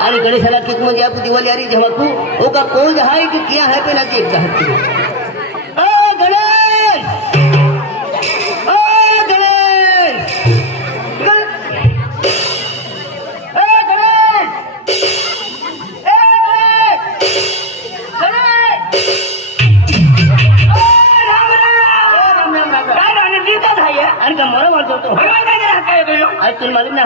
आणि गणेशाला केक म्हणजे आपण दिवाळी आली जेव्हा तू ओ का कोण आहे की किया है पे ना केक का हात ओ गणेश ओ गणेश तुम मालूम ना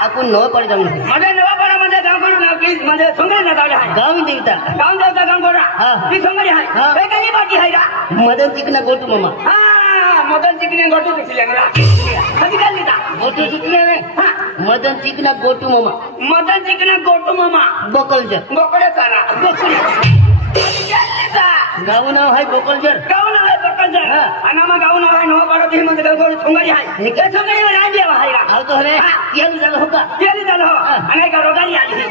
आपण नवा पड जाऊ माझ्या नवापडा मध्ये गाव करून प्लीज म्हणजे सोंगडी ना गाव आहे गाव देवता गाव कोणा ती सोंगडी आहे वेगळी बाकी आहे का मदन चिकना गोटू मामा हा मदन चिकने गोटू दिसले ना कधी काढली का गोटू चिकना मदन चिकना गोटू मामा मदन चिकना गोटू मामा बोकलजर गोकडे चाला गाव नाव आहे बोकलजर गाव नाव आहे बोकलजर आणि मग गाव नाव आहे नवापडा ती म्हणजे गाव सोंगडी आहे हे काय सोंगडी राज देवा आहे आव तो रे येली झालं हो का येली झालं हो आणि का रोगाली आली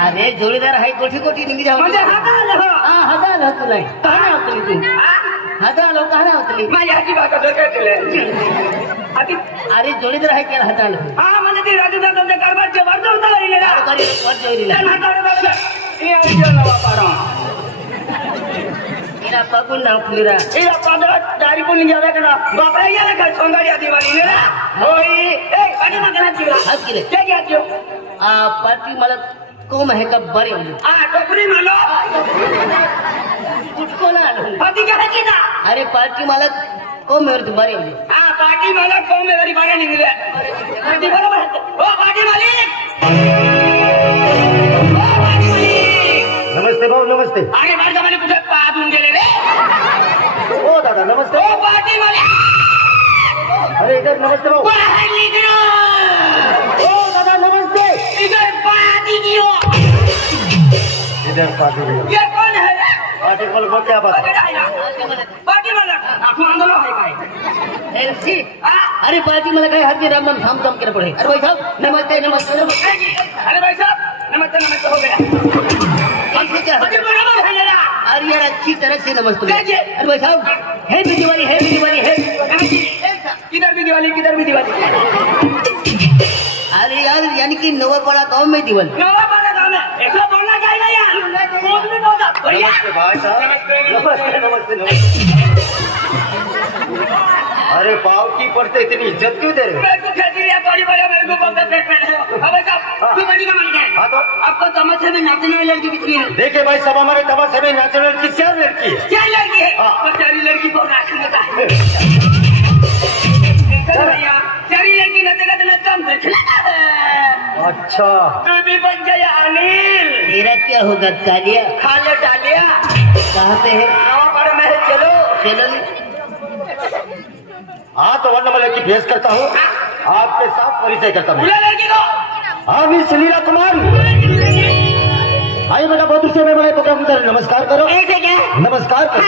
अरे जोडीदार आहे कोठी कोठी निघी जाऊ म्हणजे हाताला हो हाताला तुला कहाणा होतली तू हाताला कहाणा होतली माझी आजी बाका डोक्यात केले अरे जोडीदार आहे त्याला हाताला हा म्हणजे ती राजूदादांच्या कारभारचे वर्ज होता पकून नाव खुलीरा दारी पण जावे का बापा गेला का सोंगाडी दिवाळी होई पाणी मागणार तिला आज केले क्या क्या क्यों पार्टी मला कोम है का बरे टोकरी मालो कुठको ना पार्टी क्या है ना अरे पार्टी मला कोम है बरे पार्टी माला कोम है बरे निघले पार्टी बरोबर ओ पार्टी मालिक नमस्ते भाऊ नमस्ते अरे माझ्या मला कुठे पाहून गेले रे हो दादा नमस्ते ओ पार्टी मालिक अरे इधर नमस्ते भाऊ बाहर निकलो ओ दादा नमस्ते इधर पार्टी की हो इधर पार्टी ये कौन है पार्टी को क्या बात पार्टी वाला आपको आंदोलन है काय एलसी अरे पार्टी मला काय हर राम नाम थाम थाम कर पड़े अरे भाई साहब नमस्ते नमस्ते अरे भाई साहब नमस्ते नमस्ते हो गया अरे यार अच्छी तरह से नमस्ते अरे भाई साहब हैप्पी दिवाली किधर भी दिवाली अरे यार यानी कि नवापड़ा गांव में दिवाली नवापड़ा गांव में ऐसा बोलना चाहिए यार नमस्ते भाई साहब नमस्ते अरे पाव की पड़ते इतनी इज्जत क्यों दे रहे हाँ तो आपको तमाशे में नाचने वाली लड़की कितनी है देखिए भाई सब हमारे तमाशे में नाचने वाली क्या लड़की है क्या लड़की है सारी लड़की को नाचने का सारी लड़की नचेगा तो नचका देखना है अच्छा तू भी बन गया अनिल तेरा क्या होगा कालिया खा ले डालिया कहाँ पे है नवापड़ा में है चलो हाँ तो वर्ण मलक की भेज करता हूँ आपके साथ परिचय करता हूँ लड़की को हाँ मिस लीला कुमार आइए बेटा बहुत दूसरे में बड़े प्रोग्राम नमस्कार करो ऐसे क्या नमस्कार करो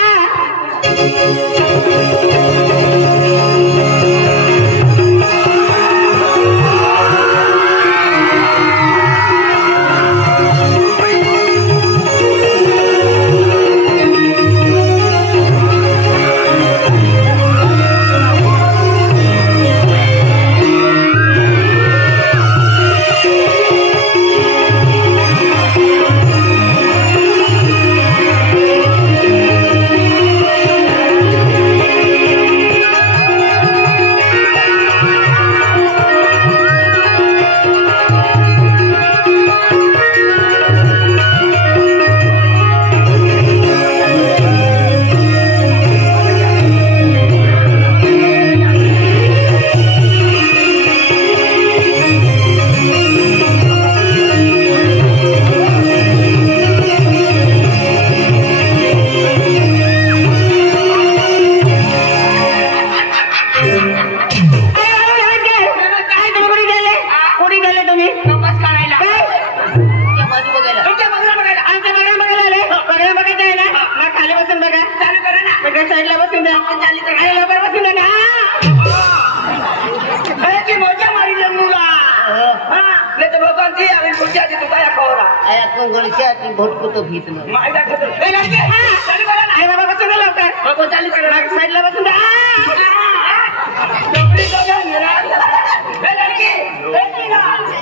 तो भीत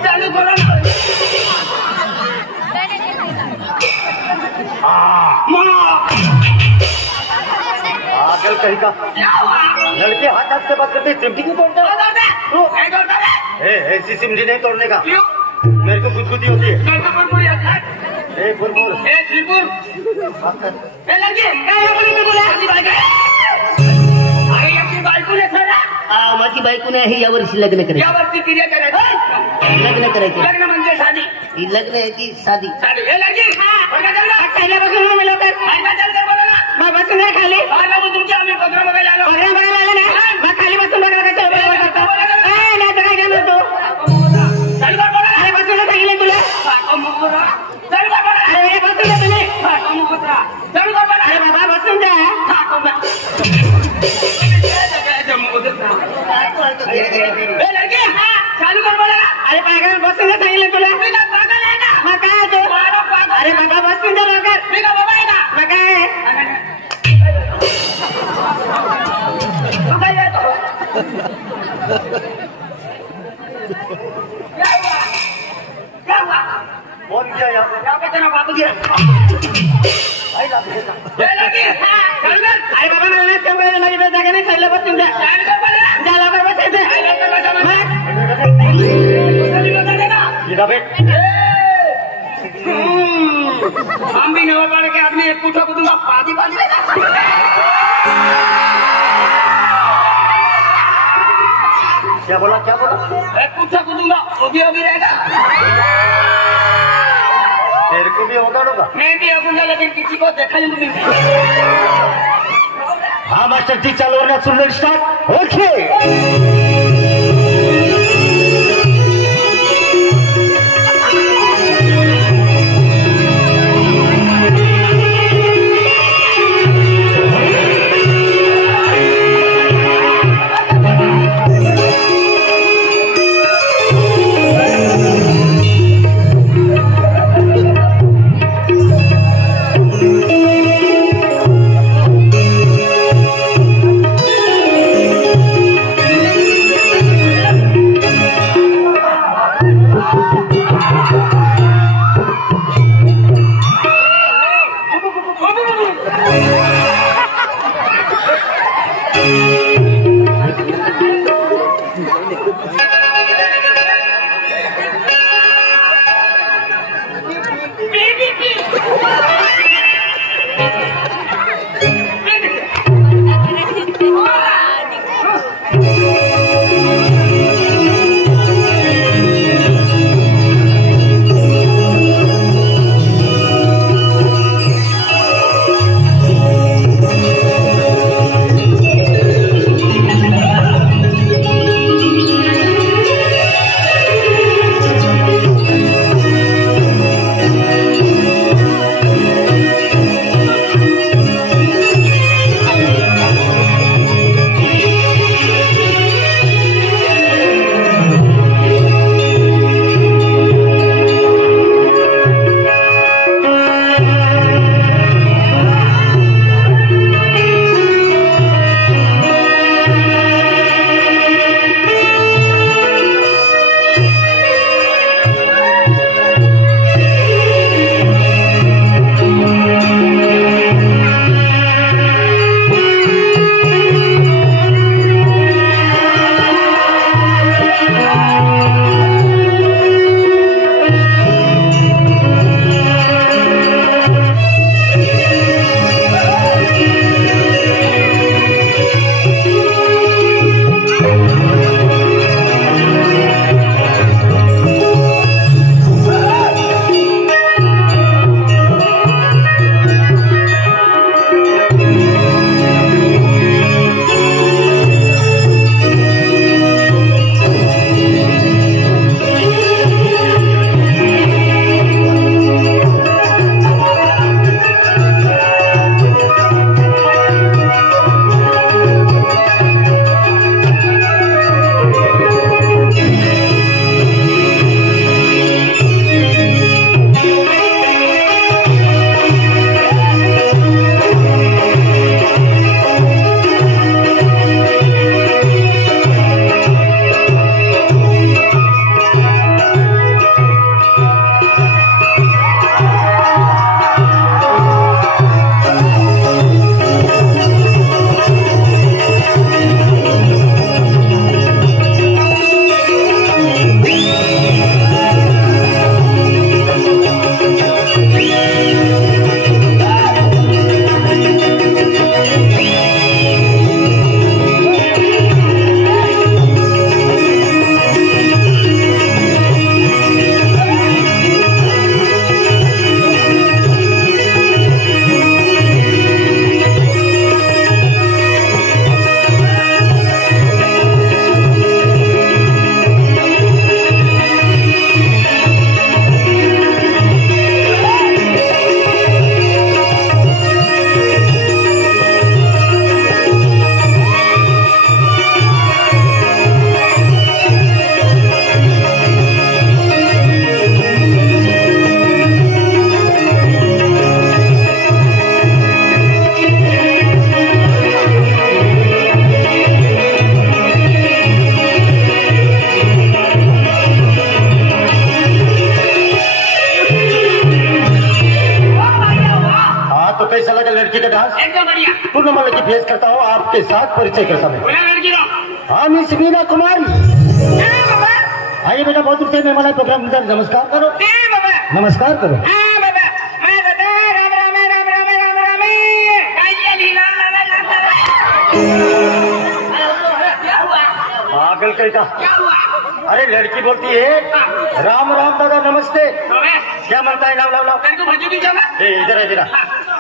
चालू करो पागल कहीं का लड़के हाथ हाथ से बात करते चिमटी क्यों तोड़ते ऐसी चिमटी नहीं तोड़ने का मेरे को गुदगुदी होती है माझी बायको नाही आहे यावर्षी लग्न करायचं यावरती क्रिया करायचं लग्न करायचं लग्न म्हणजे साधी ही लग्न आहे ती साधी साधी हे लगी पहिल्यापासून मी लवकर मग बसून नाही खाली तुमची आम्ही प्रोग्राम बघायला आलो प्रोग्राम बघायला आलो ना मग खाली बसून बघा नाही तर काय करणार तू अरे बसून सांगितलं तुला अरे बसून जा तुम्ही अरे बाबा बसून जा चालू कर बोला अरे पागल बसून सांगितलं तुला मग काय तू अरे बाबा बसून जा लवकर मग काय कौन किया यहाँ पे बाबू गिरा अरे बाबा मला माझी जागा नाही साईडला बसून जा लवकर बसायचं हम भी नवा पड़ के आदमी एक पूछो दूंगा पादी पादी क्या बोला एक पूछो दूंगा वो भी होगी रहेगा तेरे को भी होगा होगा मैं भी होगा लेकिन किसी को देखा नहीं मिलती हाँ मास्टर जी चालू होना सुनने स्टार्ट ओके पूर्ण लड़की पेश करता हूँ, आपके साथ परिचय करता हूँ। लड़की हाँ मिस मीना कुमारी, बाबा आइए बेटा, बहुत दूर से मेहमान आए प्रोग्राम में, नमस्कार करो। बाबा नमस्कार करो। हाँ बाबा मैं दादा राम राम राम राम राम राम पागल कहीं का, अरे लड़की बोलती है राम राम दादा नमस्ते, क्या मनता है? लाओ लाओ लाओ, इधर इधर,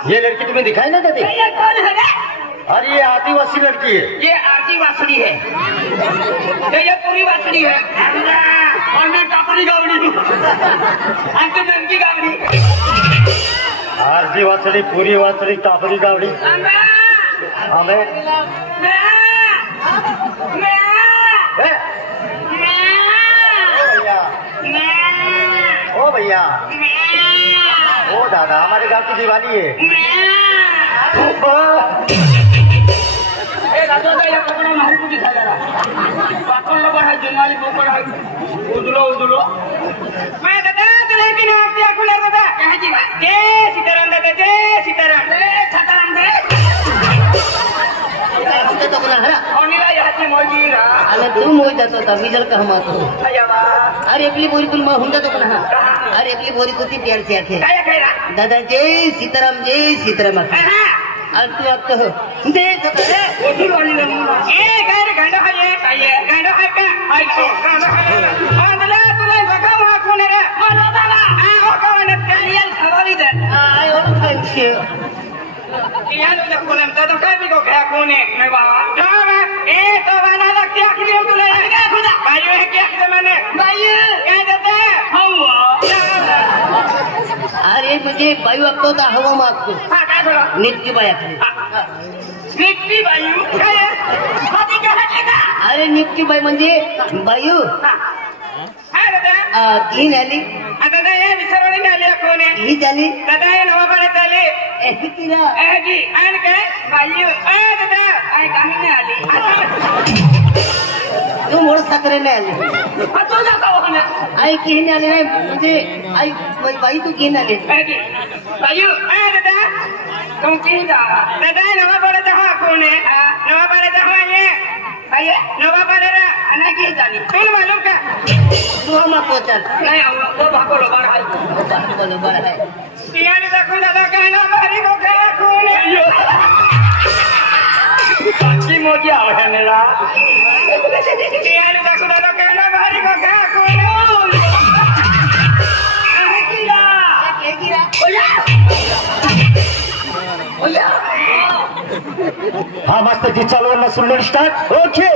ये लड़की तुम्हें दिखाई ना देती? अरे ये आदिवासी लड़की है। ये आदिवासी है, ये पूरी वासड़ी है, और मैं टापरी गावड़ी, अंत नंगी गावड़ी, आदिवासी पूरी वासड़ी टापरी गावड़ी। हमें ओ भैया, ओ दादा, हमारे गांव की दिवाली है। उदलो उदलो मैं दादा तुला की नाम दिया खुला दादा जय सीताराम दादा, जय सीताराम, जय सीताराम रे तो कोणा हरा ओनीला याची मोजी रा आणि तू मोय जातो आता विजल का हम आतो। अयवा अरे आपली बोरी तुम हुंदा तो कोणा, अरे आपली बोरी किती प्यार से आखे काय खायला दादा जय सीताराम आखे। आणि तू आता हो जय सीताराम ओठी वाली ए काय रे गांडो हाय काय गांडो हाय का हाय तो गांडो हाय आंदला तुला बघा वा कोण रे मानो बाबा आ ओ कावण कालियल खवाली दे आय ओ कंचे यार तुला कोण दादा काय बिगो काय कोण आहे मैं बाबा बाबा ए तो वाला लगती आखरी तुला काय खुदा बायू है क्या के मैंने बायू काय देते अरे मुझे बायू आपतो ता हवा मागतो हां काय थोडा नित्य बाया नित्ती बायू काय हाती काय का अरे नित्य बाई म्हणजे बायू हाय दादा तीन आली आता दादा हे विसरवणी आली कोण आहे ही झाली दादा हे नवा पाण्यात आले तिला जी आणि काय बायू दादा आई काही नाही आली तू मोड साखरे नाही आली तो जाता होणे आई की नाही आली नाही म्हणजे आई बाई तू की नाही आली बायू दादा तुम की जा दादा नवा पाण्यात हा कोण आहे नवा पाण्यात हा ये आये नवा पाण्याला आणि की झाली तुला मालूम का तू हम पोचल नाही वो भागोलो बार आहे बरोबर आहे तियाने दाखवून दादा काय ना भारी को काय कोण आहे बाकी मोजी आवडणला तियाने दाखवून दादा काय ना भारी को काय कोण आहे किला ओया हाँ मास्टर जी, चलो ना सुन लो स्टार्ट। ओके